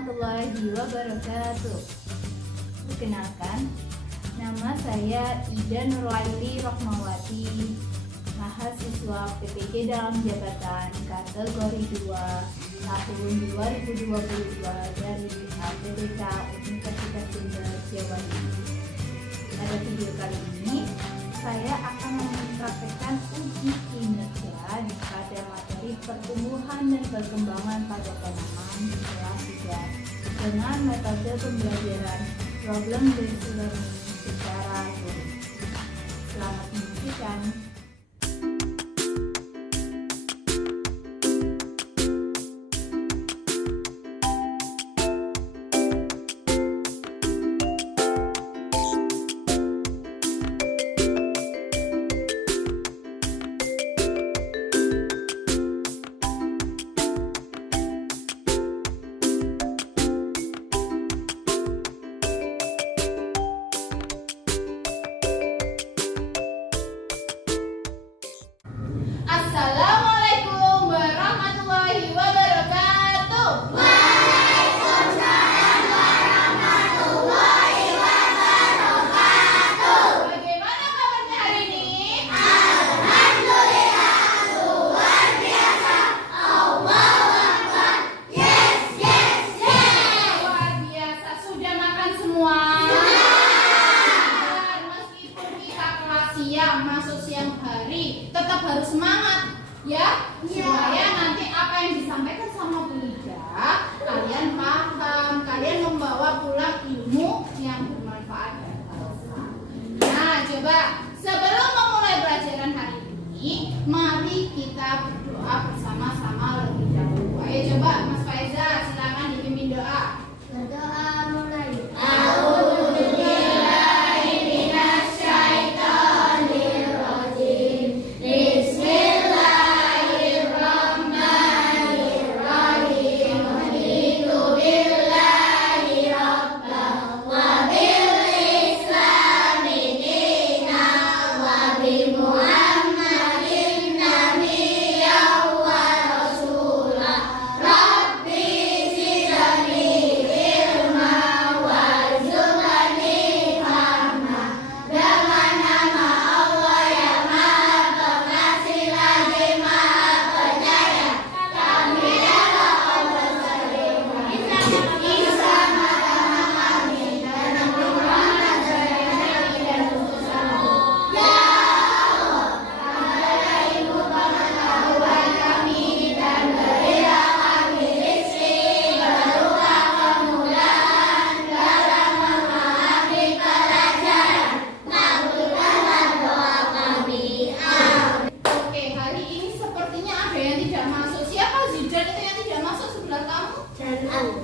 warahmatullahi wabarakatuh. Perkenalkan, nama saya Ida Nurlaili Rohmawati, mahasiswa PPG dalam jabatan kategori 2 tahun 2022 dari APTK Universitas Sumber Jawa Timur. Pada video kali ini, saya akan mempraktekkan uji kinerja pada materi pertumbuhan dan perkembangan pada tanaman kelas 3 dengan metode pembelajaran problem based learning secara luring. Selamat menyaksikan. Assalamualaikum warahmatullahi wabarakatuh. Waalaikumsalam warahmatullahi wabarakatuh. Bagaimana kabarnya hari ini? Alhamdulillah, luar biasa. Allahu Akbar. Yes, yes, yes. Luar biasa. Sudah makan semua? Sudah. Meskipun kita kelas siang, masuk siang hari, tetap harus semangat ya, supaya nanti apa yang disampaikan sama Bu Ida kalian paham, kalian membawa pulang ilmu yang bermanfaat dan barokah. Nah, coba sebelum memulai pelajaran hari ini, mari kita berdoa bersama-sama lebih dahulu. Ayo coba Mas Faiza, silakan dipimpin doa. Berdoa mulai. Oke, hari ini sepertinya ada yang tidak masuk. Siapa Zidan itu yang tidak masuk sebelah kamu?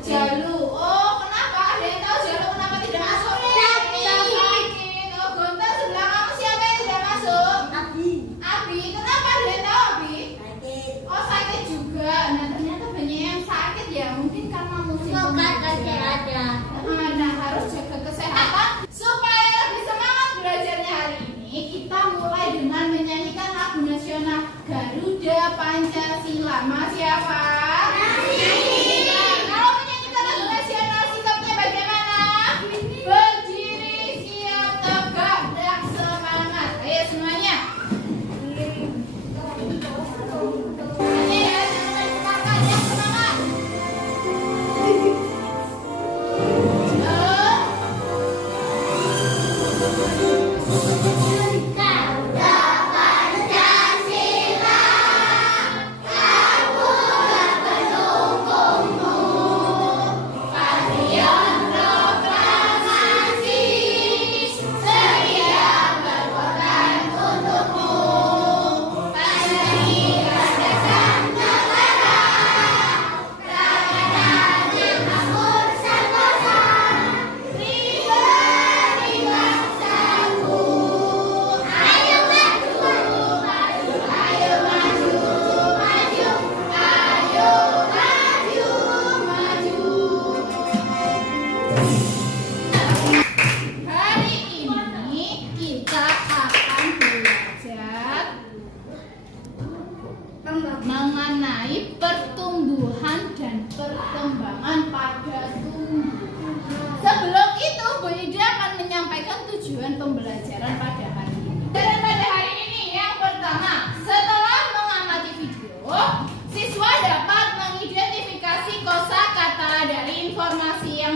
Jalu. Oh, kenapa? Ada yang tahu Jalu kenapa tidak masuk? Sakit. Oh, Gonta sebelah kamu siapa yang tidak masuk? Abi. Kenapa? Ada yang tahu Abi? Oh, sakit juga. Nah, ternyata banyak yang sakit ya. Mungkin karena musim penghujan. Nah, harus jaga kesehatan supaya lebih semangat belajarnya hari ini. Kita mulai dengan menyanyikan lagu nasional Garuda Pancasila. Mas siapa? Nah, kalau menyanyikan lagu nasional sikapnya bagaimana? Berdiri, siap, tegak, dan semangat. Ayo semuanya. Ayo ya, semangat, yang semangat.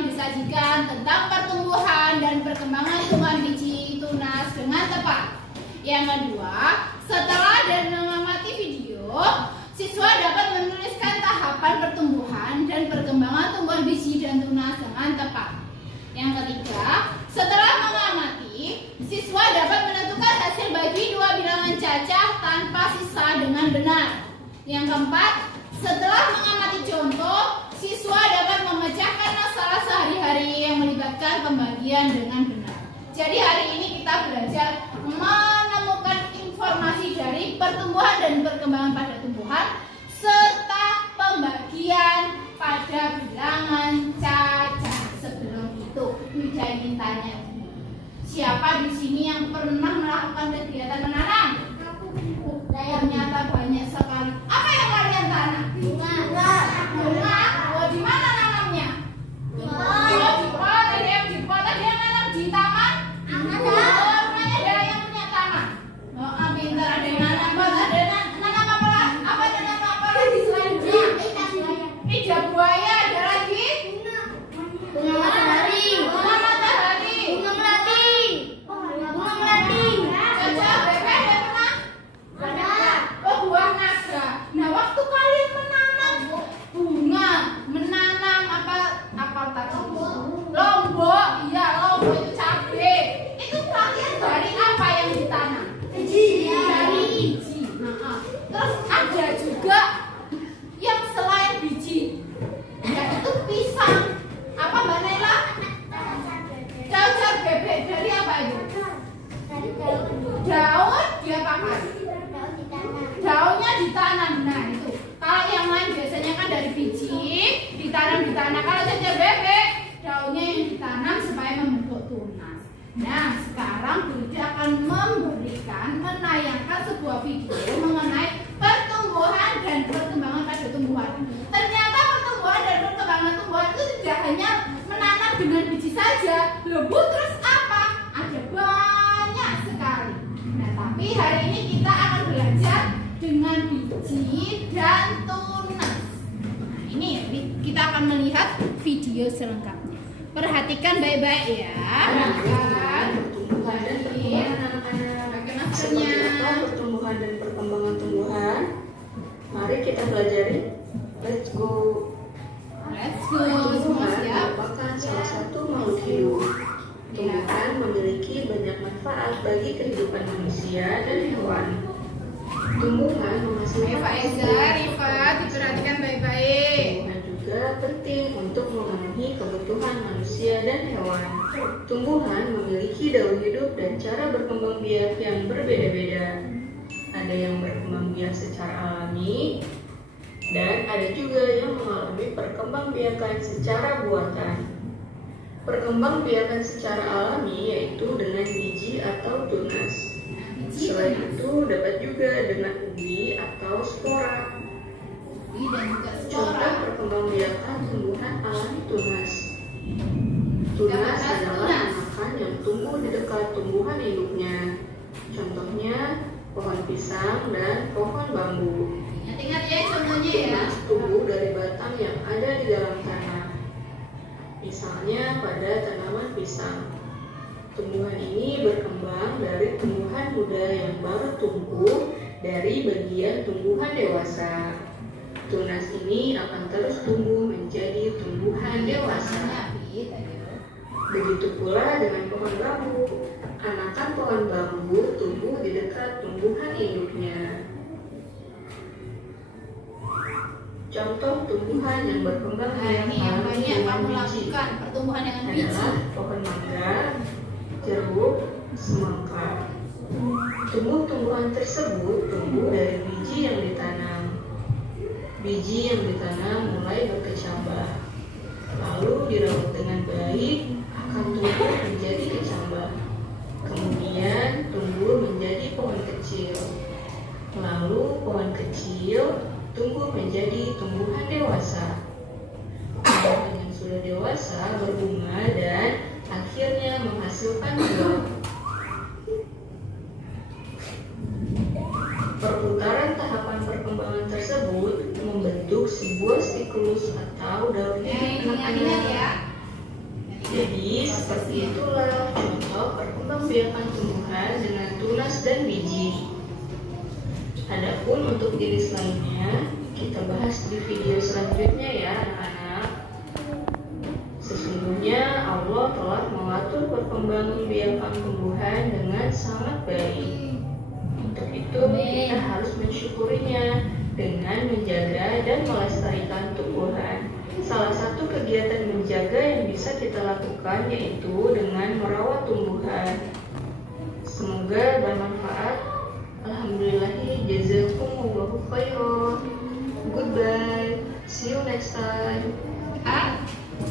yang disajikan tentang pertumbuhan dan perkembangan tumbuhan biji tunas dengan tepat. Yang kedua, setelah dan mengamati video, siswa dapat menuliskan tahapan pertumbuhan dan perkembangan tumbuhan biji dan tunas dengan tepat. Yang ketiga, setelah mengamati, siswa dapat menentukan hasil bagi dua bilangan cacah tanpa sisa dengan benar. Yang keempat, setelah mengamati contoh, siswa dapat memecahkan masalah sehari-hari yang melibatkan pembagian dengan benar. Jadi hari ini kita belajar menemukan informasi dari pertumbuhan dan perkembangan pada tumbuhan serta pembagian pada bilangan cacah. Sebelum itu, Wida ingin tanya, siapa di sini yang pernah melakukan kegiatan menanam? Ternyata banyak sekali. Apa yang kalian tanam? Bunga. Oh, di mana nanamnya? Oh, di pot. Ada yang di pot, ada yang nanam di taman? Oh, rumahnya ada yang punya taman. Oh, pintar. Ada yang nanam pot, ada yang nanam apa lagi? Apa ada nanam apa lagi selain bunga? Lidah buaya, ada lagi? Bunga matahari. Bunga matahari. Bunga melati. Bunga melati. Cocok, bebek ada pernah? Ada. Oh, buah naga. Nah, waktu kalian menanam bunga, menanam apa tadi? Lombok. Iya, lombok itu cabai. Itu kalian dari apa yang ditanam? Biji. Dari biji. Terus ada juga yang selain biji, yaitu pisang. Apa Mbak Naila? Cocok bebek dari apa itu? Dari daun. Daun dia pakai. Daun ditanam. Daunnya ditanam. Nah itu. Kalau yang lain biasanya kan dari biji ditanam di tanah. Kalau cocok bebek, daunnya yang ditanam supaya membentuk tunas. Nah sekarang Budi akan menayangkan sebuah video mengenai pertumbuhan dan perkembangan pada tumbuhan. Ternyata pertumbuhan dan perkembangan tumbuhan itu tidak hanya menanam dengan biji saja. Loh Bu, terus apa? Ada banyak sekali. Nah tapi hari ini kita akan belajar dengan biji dan tunas. Nah ini kita akan melihat video selengkapnya. Perhatikan baik-baik ya. Pertumbuhan dan perkembangan anak-anak. Pakai Seperti maskernya. apa pertumbuhan dan perkembangan tumbuhan? Mari kita pelajari. Let's go. Let's go. Semua Tumbuhan siap? merupakan salah satu makhluk hidup. Tumbuhan memiliki banyak manfaat bagi kehidupan manusia dan hewan. Tumbuhan menghasilkan Eva Eza, Rifa, diperhatikan baik-baik. Tumbuhan juga penting untuk memenuhi kebutuhan manusia dan hewan. Tumbuhan memiliki daur hidup dan cara berkembang biak yang berbeda-beda. Ada yang berkembang biak secara alami, dan ada juga yang mengalami perkembangbiakan secara buatan. Perkembangbiakan secara alami yaitu dengan biji atau tunas. Selain itu dapat juga dengan ubi atau spora. Ini dan juga Contoh spora. perkembangbiakan tumbuhan alami tunas. Tunas adalah anakan yang tumbuh di dekat tumbuhan induknya. Contohnya pohon pisang dan pohon bambu. Ingat-ingat ya contohnya ya. Tunas tumbuh dari batang yang ada di dalam tanah. Misalnya pada tanaman pisang. Tumbuhan ini berkembang dari tumbuhan muda yang baru tumbuh dari bagian tumbuhan dewasa. Tunas ini akan terus tumbuh menjadi tumbuhan dewasa. Begitu pula dengan pohon bambu. Anakan pohon bambu tumbuh di dekat tumbuhan induknya. Contoh tumbuhan yang berkembang Nah, ini yang banyak dengan kamu biji lakukan, pertumbuhan dengan biji. adalah pohon mangga, jeruk, semangka. Tumbuh-tumbuhan tersebut tumbuh dari biji yang ditanam. Biji yang ditanam mulai berkecambah, lalu dirawat dengan baik akan tumbuh menjadi kecambah. Kemudian tumbuh menjadi pohon kecil. Lalu pohon kecil tumbuh menjadi tumbuhan dewasa. Tumbuhan yang sudah dewasa berbunga dan akhirnya menghasilkan buah. Perputaran tahapan perkembangan tersebut membentuk sebuah siklus atau daur hidup Ingat anak-anak. ya. Jadi seperti itulah contoh perkembangbiakan tumbuhan dengan tunas dan biji. Adapun untuk jenis lainnya kita bahas di video selanjutnya ya anak-anak. Sesungguhnya Allah telah mengatur perkembangbiakan tumbuhan dengan sangat baik. Untuk itu kita harus mensyukurinya dengan menjaga dan melestarikan tumbuhan. Salah satu kegiatan menjaga yang bisa kita lakukan yaitu dengan merawat tumbuhan. Semoga bermanfaat. Alhamdulillahi jazakumullahu khairan. Goodbye. See you next time.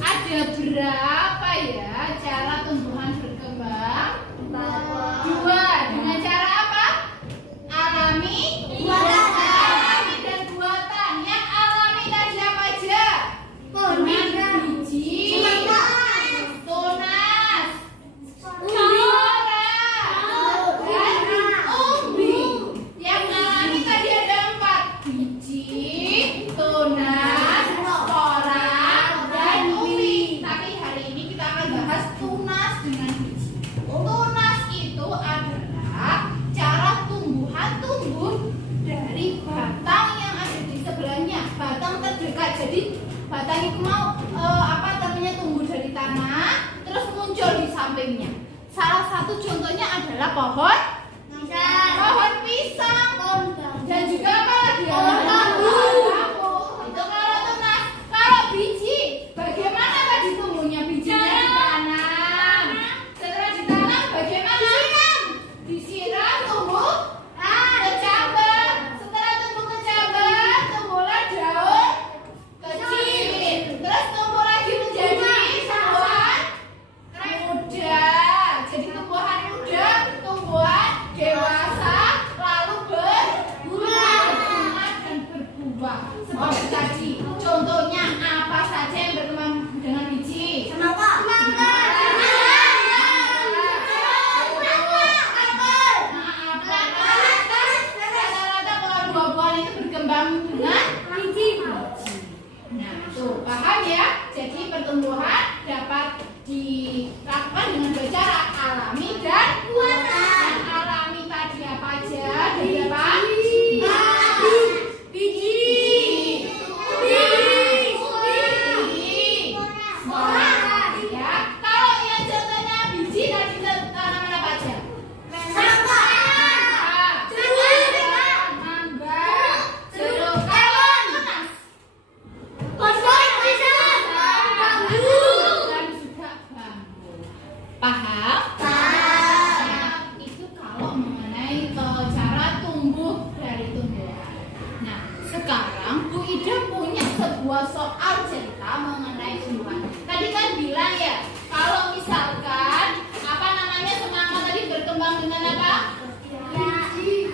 Ada berapa ya cara tumbuhan berkembang? 2. Dengan cara apa? Alami, alami dan buatan. Yang alami tadi apa aja? Dengan biji, tunas, cora, dan umbi. Yang alami tadi ada 4: biji, tunas, cora, dan umbi. Tapi hari ini kita akan bahas tunas dengan biji. Tunas itu adalah cara tumbuhan tumbuh dari batang yang ada di sebelahnya, batang terdekat. Jadi batang itu tumbuh dari tanah, terus muncul di sampingnya. Salah satu contohnya adalah pohon pisang, dan juga apa lagi? Pohon bambu. Itu kalau tunas. Kalau biji, bagaimana tadi tumbuhnya? Bijinya ditanam. Setelah ditanam, bagaimana? Disiram, tumbuh kecambah. Setelah tumbuh kecambah, tumbuhlah daun kecil. Terus tumbuh lagi menjadi tumbuhan muda. Jadi tumbuhan muda, tumbuhan dewasa, lalu berbunga dan berbuah. Seperti tadi, contohnya apa saja yang berkembang dengan biji? Rata-rata kalau buah-buahan itu berkembang dengan biji. Nah, tuh paham ya? Jadi pertumbuhan dapat dilakukan dengan dua cara, alami dan buatan. Yang alami tadi apa aja? Dari apa? Biji. Ya. Kalau yang contohnya biji tadi tanaman apa aja? Mangga, jeruk, tunas. Dan juga bambu. Paham? Nah, itu kalau mengenai cara tumbuh dari tumbuhan. Nah, sekarang Bu Ida punya sebuah soal cerita mengenai tumbuhan. Tadi kan bilang ya, kalau misalkan semangka tadi berkembang dengan apa?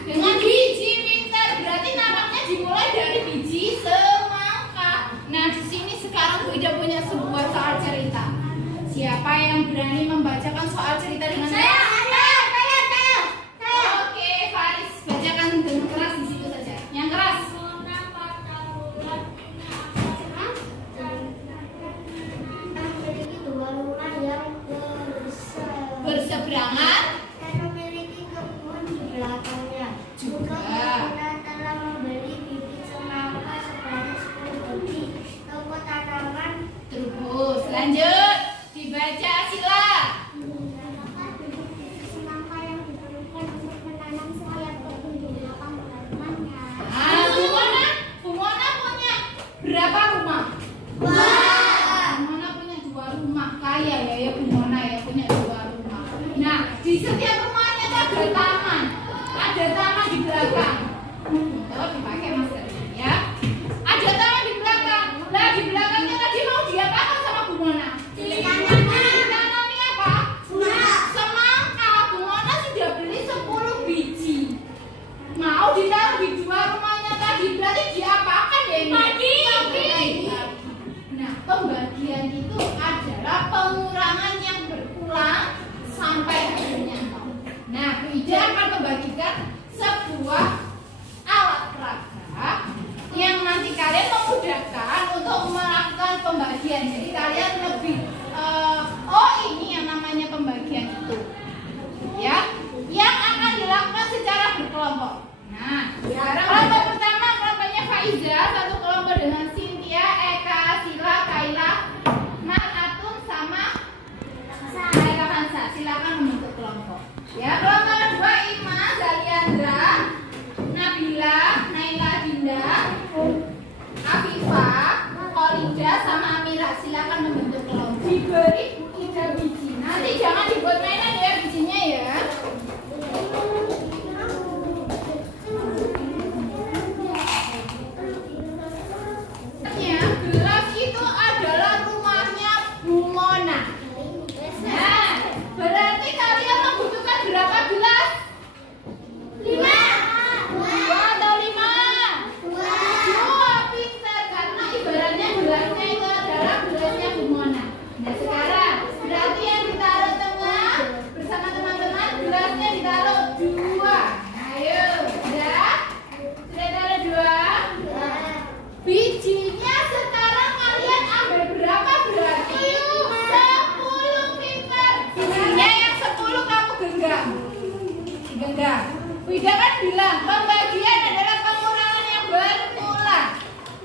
Dengan biji, pintar. Berarti nampaknya dimulai dari biji semangka. Nah, di sini sekarang Bu Ida punya sebuah soal cerita. Siapa yang berani membacakan soal cerita dengan saya? Oke, Faris, bacakan dengan keras di situ saja. Yang keras. Memiliki 2 rumah yang Berseberangan. dan memiliki kebun di belakangnya. Juga. Pengguna telah membeli bibit semangka sebanyak 10 biji. Toko tanaman Terus lanjut dibaca sila. bibit semangka yang diperlukan untuk menanam setiap kebun di belakang rumahnya. Bu Mona punya berapa rumah? Bu Mona punya 2 rumah. Kaya ya Bu Mona ya, punya 2 rumah. Nah, di setiap rumahnya itu ada taman. Ada taman di belakang. Kalau dipakai maskernya ya. Ada taman di belakang. Lah di belakangnya tadi mau diapakan sama Bu Mona? Ditanam. Ya, Wida kan bilang pembagian adalah pengurangan yang berulang.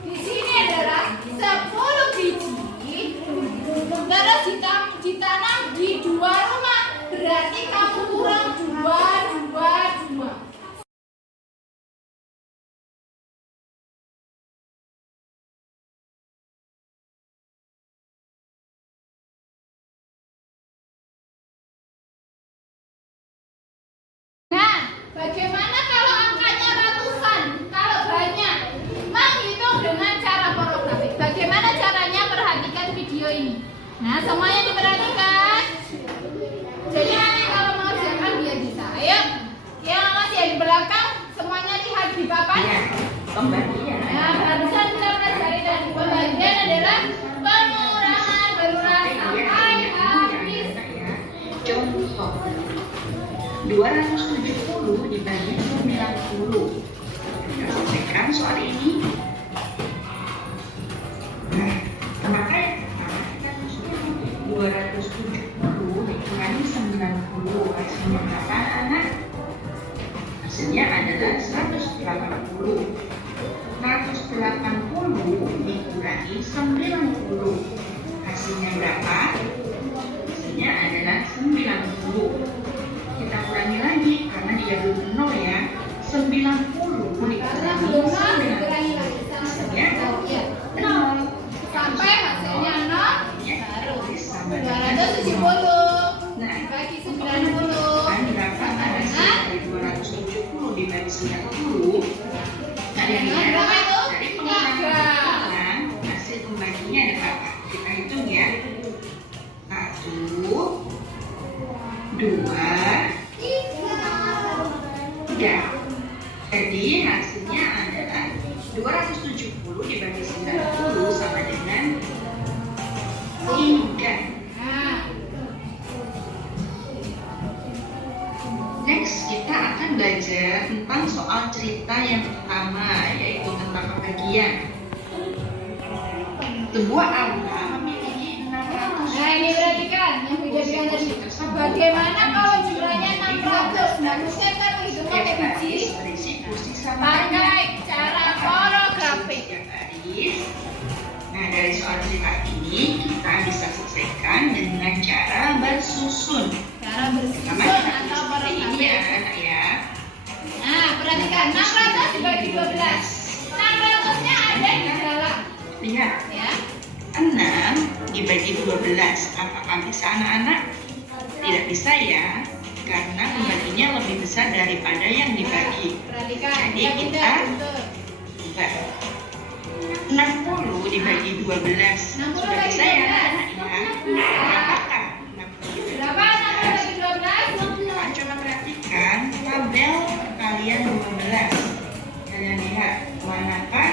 Di sini adalah 10 biji terus ditanam di 2 rumah. Berarti kamu kurang 2. Bagaimana kalau angkanya ratusan? Kalau banyak, menghitung dengan cara porografik. Bagaimana caranya? Perhatikan video ini. Nah, semuanya diperhatikan. Jadi nanti kalau mengerjakan biar bisa. Ayo, yang masih di belakang, semuanya lihat di papan. Ya, pembagian. Nah, barusan kita pelajari tadi. Pembagian adalah pengurangan berulang sampai habis. Contoh 270 dibagi 90. Kita selesaikan soal ini. Nah, maka yang pertama kita susun 270 dikurangi 90. Hasilnya berapa, anak? Hasilnya adalah 180. 180 dikurangi 90. Hasilnya berapa? Hasilnya adalah 90. Kita kurangi lagi karena dia belum 0 ya. 90 Karena dikurangi belum 90. dikurangi lagi sama Hasilnya ya. 0. Sampai hasilnya 0 baru Sama 270 Nah, bagi 90. kan berapa hasil dari 270 dibagi 90? Kalian lihat Berapa itu? dari pengurangan hasil pembaginya ada berapa? Kita hitung ya. 1, 2, 3. Jadi hasilnya adalah 270 dibagi 90 sama dengan 3. Nah, Next, kita akan belajar tentang soal cerita yang pertama, yaitu tentang pembagian. Sebuah aula memiliki 600. nah ini perhatikan yang Wida bilang tadi. Bagaimana kalau jumlahnya 600? Nah, Ustaz kan menghitung pakai biji. Berisi kursi sama Pakai cara porografik. baris. Nah, dari soal cerita ini kita bisa selesaikan dengan cara bersusun. Cara bersusun Sama kita atau seperti ini ya, porografik. anak ya. Nah, perhatikan 600 dibagi 12. 600-nya ada di dalam, Lihat, ya. 6 dibagi 12. Apakah bisa anak-anak? Tidak bisa ya, karena pembaginya lebih besar daripada yang dibagi. Perhatikan, Jadi ya, kita betul. coba 60 dibagi 12. 60 Sudah bagi bisa ya 12. anak-anak ya? Berapakah 60 dibagi Berapa 600 bagi 12? Nah, coba perhatikan tabel kalian 12. Kalian lihat manakah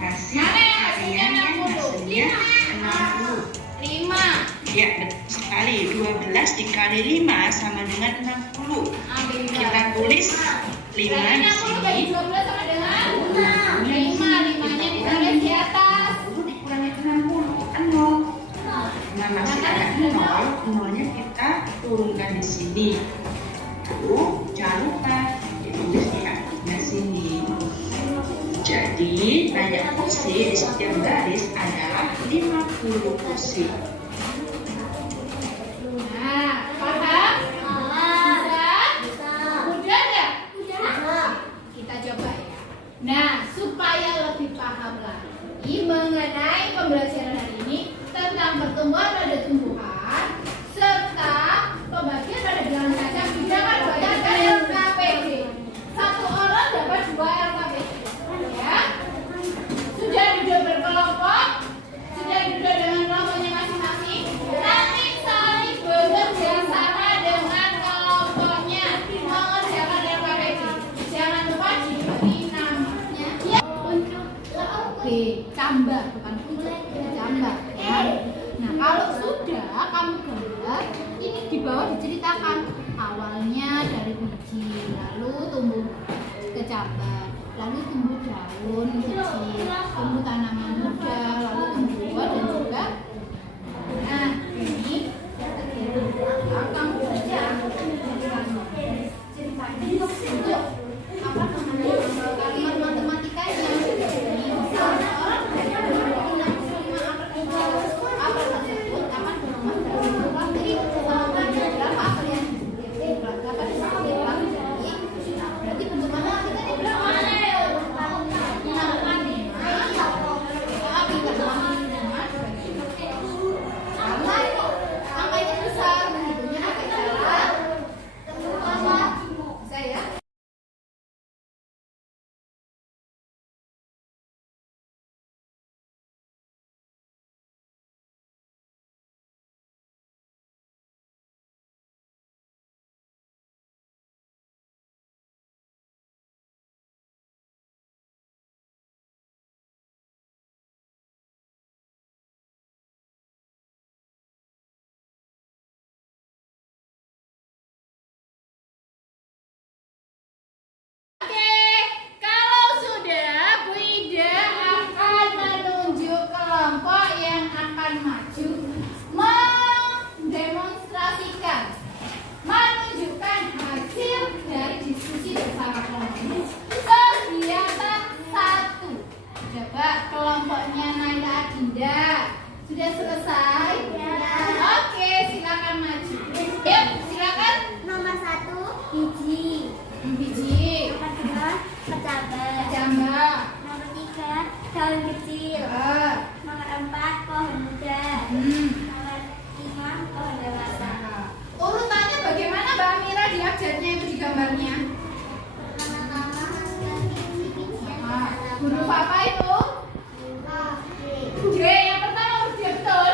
hasil Mana yang hasilnya kalian yang 60? hasilnya 60. 5. Ya, betul sekali. 12 dikali 5 sama dengan 60. Ambil Kita tulis 5 berarti di 60 bagi sini. 12 sama dengan 5. 5-nya ditaruh di atas. 60 dikurangi 60 kan 0. Nah, masih ada 0. 0-nya kita turunkan di sini. Lalu jangan lupa ditulis di akhirnya sini. Jadi banyak kursi di setiap baris adalah 50 kursi. Nah, paham? Bisa? Mudah nggak? Kita coba ya. Nah, supaya lebih paham lagi mengenai pembelajaran hari ini tentang pertumbuhan pada tumbuhan serta pembagian pada bilangan cacat, kita akan bayarkan LKPD. Satu orang dapat 2 LKPD. Ya, sudah duduk berkelompok, sudah duduk dengan kelompoknya masing-masing. Nanti saling bekerja sama dengan kelompoknya mengerjakan LKPD. Jangan lupa diberi namanya. Ya, untuk cambar, bukan untuk cambar. Ya. Nah, kalau sudah kamu gambar, ini di bawah diceritakan awalnya dari biji, lalu tumbuh kecambah, lalu tumbuh daun kecil, tumbuh tanaman muda, lalu tumbuh buah dan juga nah ini kamu baca ceritanya selesai? Oke, silakan maju. Yuk, silakan. Nomor 1 biji. Biji. Nomor 2 kecambah. Jambak. Nomor 3 daun kecil. Nomor 4 pohon muda. Nomor 5 pohon dewasa. Urutannya bagaimana Mbak Amira di abjadnya itu di gambarnya? Pertama-tama biji yang Huruf apa itu? G. Yang pertama huruf D, betul?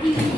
tinggi